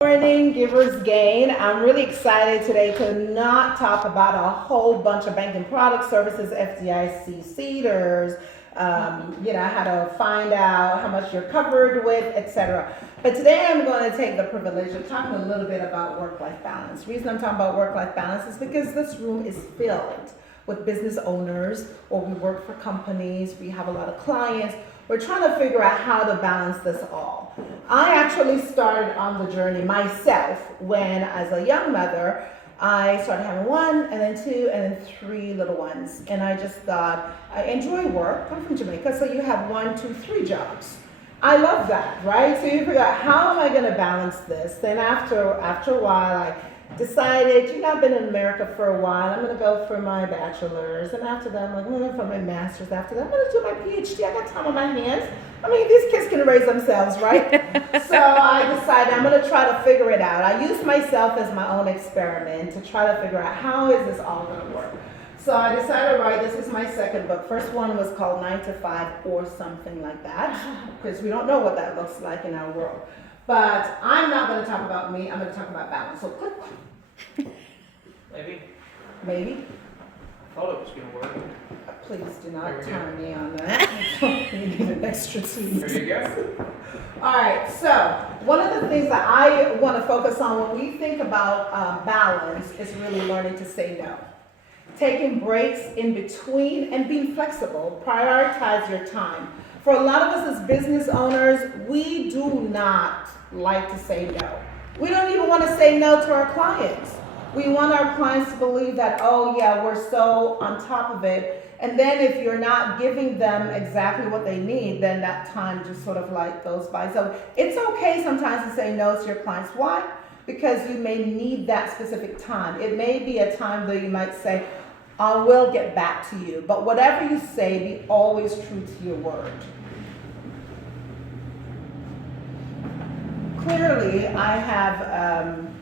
Morning, Givers Gain. I'm really excited today to not talk about a whole bunch of banking product services, FDIC CDARS, how to find out how much you're covered with, etc. But today I'm going to take the privilege of talking a little bit about work-life balance. The reason I'm talking about work-life balance is because this room is filled with business owners, or we work for companies, we have a lot of clients. We're trying to figure out how to balance this all. I actually started on the journey myself when, as a young mother, I started having one, and then two, and then three little ones. And I just thought, I enjoy work. I'm from Jamaica, so you have 1, 2, 3 jobs. I love that, right? So you figure out, how am I going to balance this? Then after a while, I decided, I've been in America for a while. I'm going to go for my bachelor's, and after that, I'm going to go for my master's. After that, I'm going to do my PhD. I got time on my hands. I mean, these kids can raise themselves, right? So I decided I'm going to try to figure it out. I used myself as my own experiment to try to figure out, how is this all going to work? So I decided to write, this is my second book. First one was called 9 to 5 or something like that, because we don't know what that looks like in our world. But I'm not going to talk about me. I'm going to talk about balance. So click. Maybe. Maybe. I thought it was going to work. Please do not time me on that. You need an extra seat. There you go. All right, so one of the things that I want to focus on when we think about balance is really learning to say no. Taking breaks in between and being flexible. Prioritize your time. For a lot of us as business owners, we do not like to say no. We don't even want to say no to our clients. We want our clients to believe that, oh yeah, we're so on top of it. And then if you're not giving them exactly what they need, then that time just sort of like goes by. So it's okay sometimes to say no to your clients. Why? Because you may need that specific time. It may be a time that you might say, I will get back to you. But whatever you say, be always true to your word. Clearly, I have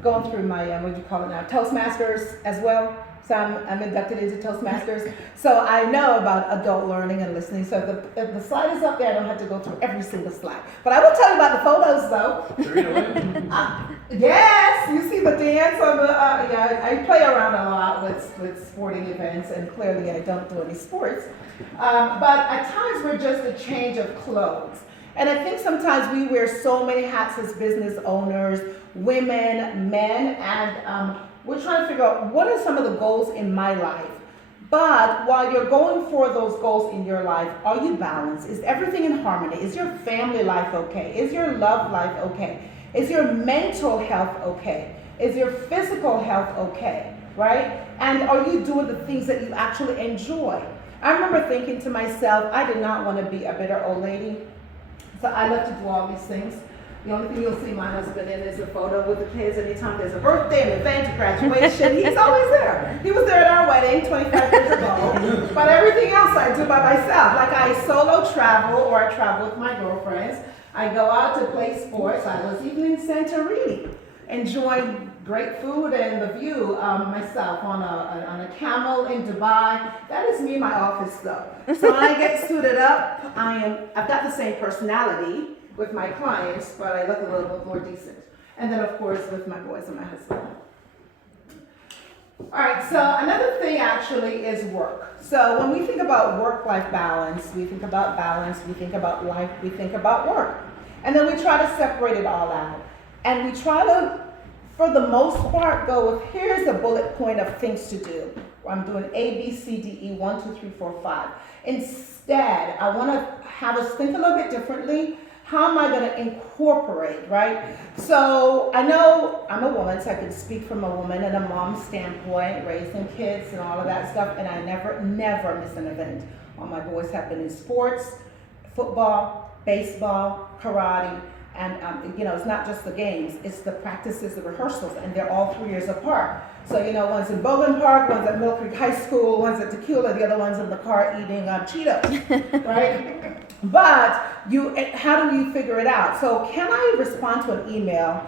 gone through my, what do you call it now, Toastmasters as well. So I'm inducted into Toastmasters. So I know about adult learning and listening. So if the slide is up there, I don't have to go through every single slide. But I will tell you about the photos though. Really? Yes, you see the dance on the, I play around a lot with sporting events, and clearly I don't do any sports. But at times we're just a change of clothes. And I think sometimes we wear so many hats as business owners, women, men, and we're trying to figure out, what are some of the goals in my life? But while you're going for those goals in your life, are you balanced? Is everything in harmony? Is your family life okay? Is your love life okay? Is your mental health okay? Is your physical health okay? Right? And are you doing the things that you actually enjoy? I remember thinking to myself, I did not want to be a bitter old lady. So I love to do all these things. The only thing you'll see my husband in is a photo with the kids. Anytime there's a birthday, an event, a graduation, he's always there. He was there at our wedding 25 years ago. But everything else I do by myself. Like I solo travel, or I travel with my girlfriends. I go out to play sports. I was even in Santorini, enjoying great food and the view myself on a camel in Dubai. That is me in my office though. So when I get suited up, I've got the same personality with my clients, but I look a little bit more decent. And then of course with my boys and my husband. All right, so another thing actually is work. So when we think about work-life balance, we think about balance, we think about life, we think about work. And then we try to separate it all out. And we try to, for the most part, go with, here's a bullet point of things to do. I'm doing A, B, C, D, E, 1, 2, 3, 4, 5. Instead, I want to have us think a little bit differently. How am I going to incorporate, right? So I know I'm a woman, so I can speak from a woman and a mom standpoint, raising kids and all of that stuff, and I never miss an event. All my boys have been in sports, football, baseball, karate, and it's not just the games, it's the practices, the rehearsals, and they're all 3 years apart. So, one's in Bogan Park, one's at Mill Creek High School, one's at Tequila, the other one's in the car eating Cheetos, right? But how do you figure it out? So can I respond to an email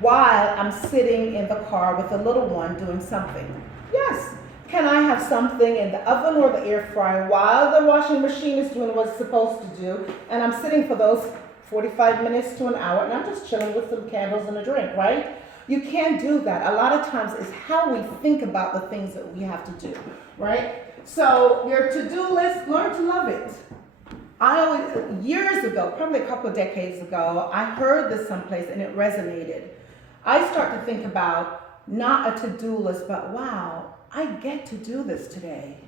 while I'm sitting in the car with the little one doing something? Yes. Can I have something in the oven or the air fryer while the washing machine is doing what it's supposed to do, and I'm sitting for those 45 minutes to an hour, and I'm just chilling with some candles and a drink, right? You can't do that. A lot of times it's how we think about the things that we have to do, right? So your to-do list, learn to love it. I always, years ago, probably a couple of decades ago, I heard this someplace and it resonated. I start to think about not a to-do list, but wow, I get to do this today.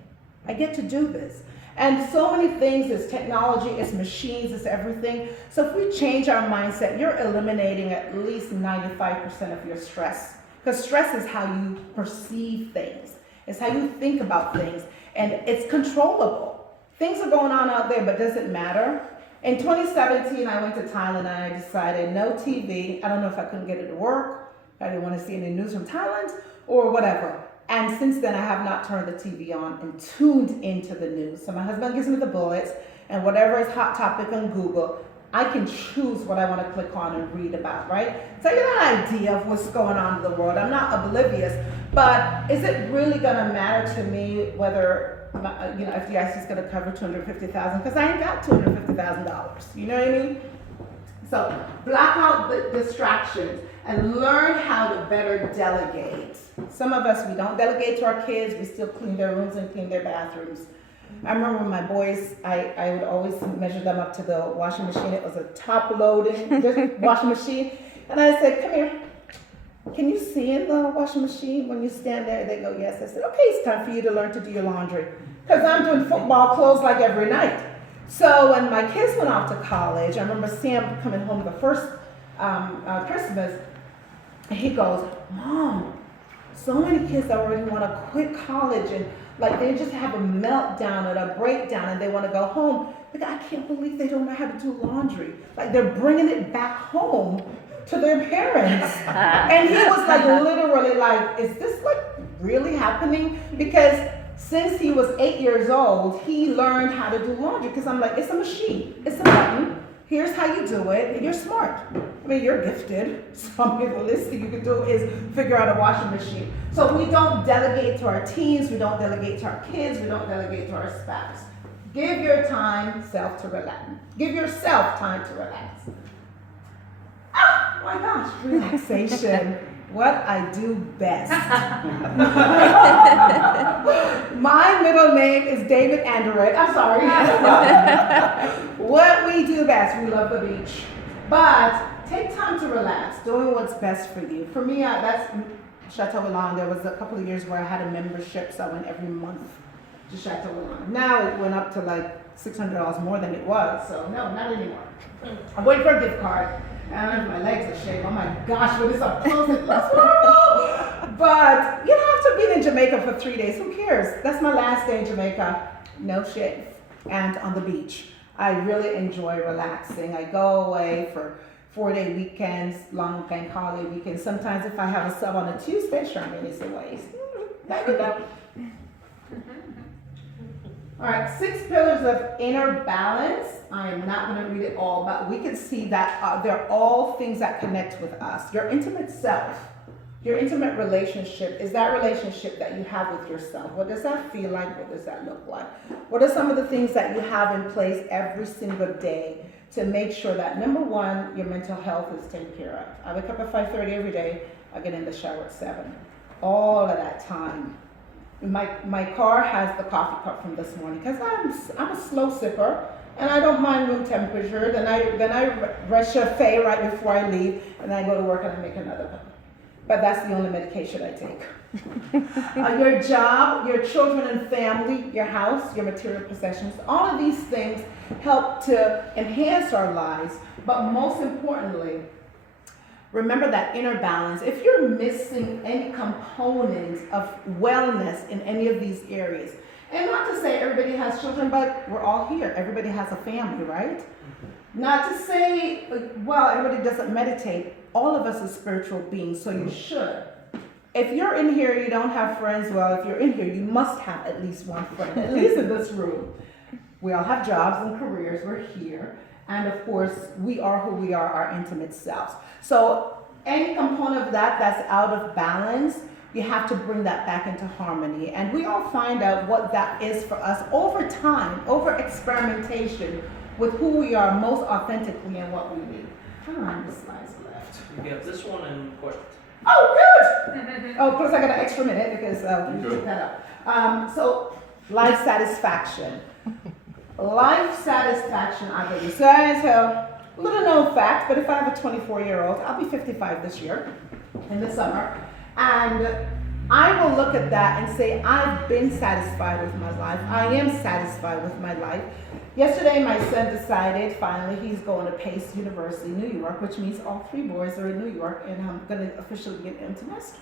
I get to do this. And so many things, it's technology, it's machines, it's everything. So if we change our mindset, you're eliminating at least 95% of your stress. Because stress is how you perceive things. It's how you think about things. And it's controllable. Things are going on out there, but does it matter? In 2017, I went to Thailand and I decided no TV. I don't know if I couldn't get it to work. I didn't want to see any news from Thailand or whatever. And since then, I have not turned the TV on and tuned into the news. So my husband gives me the bullets, and whatever is hot topic on Google, I can choose what I want to click on and read about, right? So I get an idea of what's going on in the world. I'm not oblivious, but is it really going to matter to me whether FDIC is going to cover $250,000? Because I ain't got $250,000. You know what I mean? So block out the distractions and learn how to better delegate. Some of us, we don't delegate to our kids. We still clean their rooms and clean their bathrooms. I remember when my boys, I would always measure them up to the washing machine. It was a top-loading washing machine. And I said, come here. Can you see in the washing machine when you stand there? They go, yes. I said, okay, it's time for you to learn to do your laundry. Because I'm doing football clothes like every night. So when my kids went off to college, I remember Sam coming home the first Christmas, and he goes, Mom, so many kids already want to quit college and like they just have a meltdown and a breakdown and they want to go home. Like, I can't believe they don't know how to do laundry. Like they're bringing it back home to their parents. And he was like literally like, is this like really happening? Because since he was 8 years old, he learned how to do laundry. Because I'm like, it's a machine, it's a button. Here's how you do it, and you're smart. I mean, you're gifted. So I mean, the least thing you can do is figure out a washing machine. So we don't delegate to our teens, we don't delegate to our kids, we don't delegate to our spouse. Give your time self to relax. Give yourself time to relax. Oh my gosh, relaxation. What I do best. My middle name is David Anderett. I'm sorry. What we do best, we love the beach. But take time to relax, doing what's best for you. For me, that's Chateau Elan. There was a couple of years where I had a membership, so I went every month to Chateau Elan. Now it went up to like $600 more than it was, so no, not anymore. I'm waiting for a gift card. And my legs are shaking. Oh my gosh, when it's up close, it looks horrible. But you don't have to be in Jamaica for 3 days. Who cares? That's my last day in Jamaica. No shave. And on the beach. I really enjoy relaxing. I go away for 4-day weekends, long bank holiday weekends. Sometimes if I have a sub on a Tuesday, Charmaine is away. Let me know. All right, 6 pillars of inner balance. I am not going to read it all, but we can see that they're all things that connect with us. Your intimate self, your intimate relationship is that relationship that you have with yourself. What does that feel like? What does that look like? What are some of the things that you have in place every single day to make sure that, number one, your mental health is taken care of? I wake up at 5:30 every day. I get in the shower at 7. All of that time. My car has the coffee cup from this morning because I'm a slow sipper and I don't mind room temperature. Then I réchauffe right before I leave, and then I go to work and I make another cup. But that's the only medication I take. Your job, your children and family, your house, your material possessions, all of these things help to enhance our lives. But most importantly, remember that inner balance. If you're missing any component of wellness in any of these areas, and not to say everybody has children, but we're all here. Everybody has a family, right? Not to say, well, everybody doesn't meditate. All of us are spiritual beings, so you should. If you're in here, you don't have friends, well, if you're in here, you must have at least one friend, at least in this room. We all have jobs and careers, we're here. And of course, we are who we are, our intimate selves. So any component of that that's out of balance, you have to bring that back into harmony. And we all find out what that is for us over time, over experimentation. with who we are most authentically and what we need. I don't know how many slides left. You got this one and questions. Oh, good! Oh, plus I got an extra minute because we took that up. So, life satisfaction. Life satisfaction, I believe. So, a little known fact, but if I have a 24-year-old, I'll be 55 this year, in the summer. And I will look at that and say, I've been satisfied with my life. I am satisfied with my life. Yesterday, my son decided finally he's going to Pace University, New York, which means all 3 boys are in New York, and I'm going to officially get empty nester.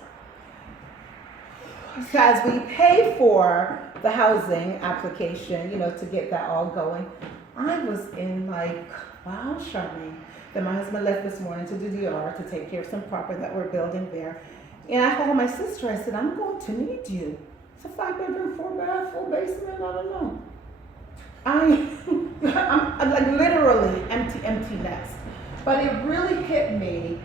So as we pay for the housing application, to get that all going, I was in like, wow, Charmaine. Then my husband left this morning to the DR to take care of some property that we're building there. And I told my sister, I said, I'm going to need you. It's a 5-bedroom, 4-bath, full basement, I don't know. I'm like literally empty nest. But it really hit me,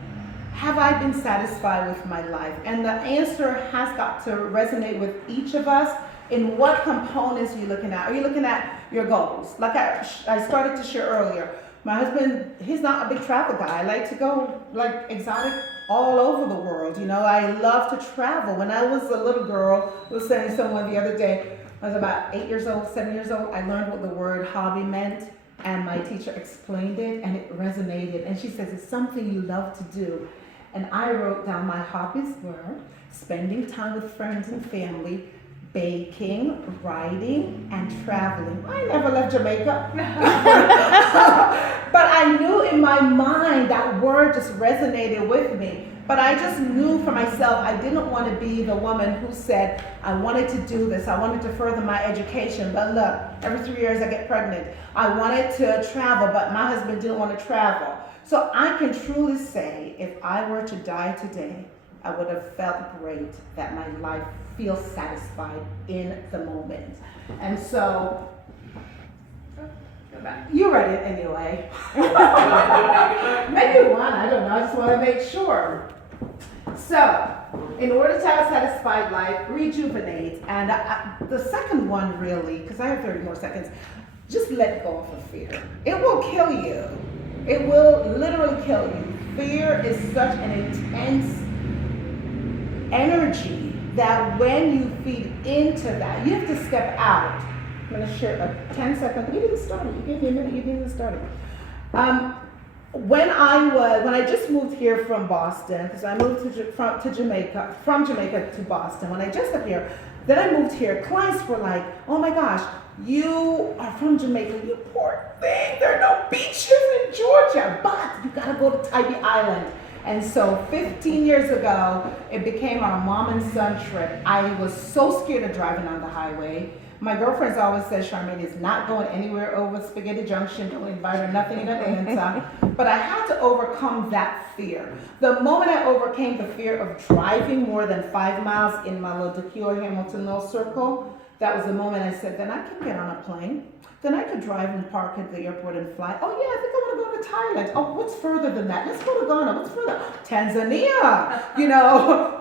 have I been satisfied with my life? And the answer has got to resonate with each of us. In what components are you looking at? Are you looking at your goals? Like I started to share earlier, my husband, he's not a big travel guy. I like to go like exotic all over the world. I love to travel. When I was a little girl, I was saying to someone the other day, I was about 8 years old, 7 years old, I learned what the word hobby meant, and my teacher explained it, and it resonated. And she says, it's something you love to do. And I wrote down my hobbies were spending time with friends and family, baking, writing, and traveling. I never left Jamaica. But I knew in my mind that word just resonated with me. But I just knew for myself, I didn't want to be the woman who said, I wanted to do this. I wanted to further my education. But look, every 3 years I get pregnant. I wanted to travel, but my husband didn't want to travel. So I can truly say, if I were to die today, I would have felt great that my life feels satisfied in the moment. And so, you read it anyway. Maybe one, I don't know. I just want to make sure. So, in order to have a satisfied life, rejuvenate. And the second one really, because I have 30 more seconds, just let go of the fear. It will kill you. It will literally kill you. Fear is such an intense energy that when you feed into that, you have to step out. I'm going to share a 10-second. You didn't start it. You gave me a minute. You didn't start it. When I just moved here from Boston, because I moved from Jamaica to Boston. When I just got here, then I moved here. Clients were like, "Oh my gosh, you are from Jamaica. You poor thing. There are no beaches in Georgia, but you got to go to Tybee Island." And so 15 years ago, it became our mom and son trip. I was so scared of driving on the highway. My girlfriends always said Charmaine is not going anywhere over Spaghetti Junction. Don't invite her nothing in Atlanta. But I had to overcome that fear. The moment I overcame the fear of driving more than 5 miles in my little Decatur Hamilton little circle, that was the moment I said, then I can get on a plane. Then I could drive and park at the airport and fly. Oh yeah, I think I want to go to Thailand. Oh, what's further than that? Let's go to Ghana. What's further? Tanzania.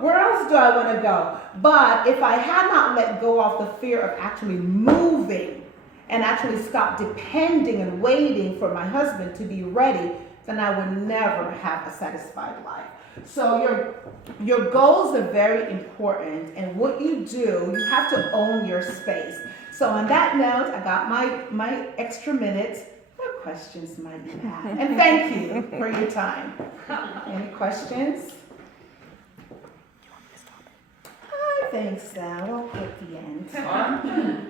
Where else do I want to go? But if I had not let go of the fear of actually moving and actually stopped depending and waiting for my husband to be ready, then I would never have a satisfied life. So your goals are very important, and what you do, you have to own your space. So on that note, I got my extra minutes. What questions might you have? And thank you for your time. Any questions? I think so. At the end.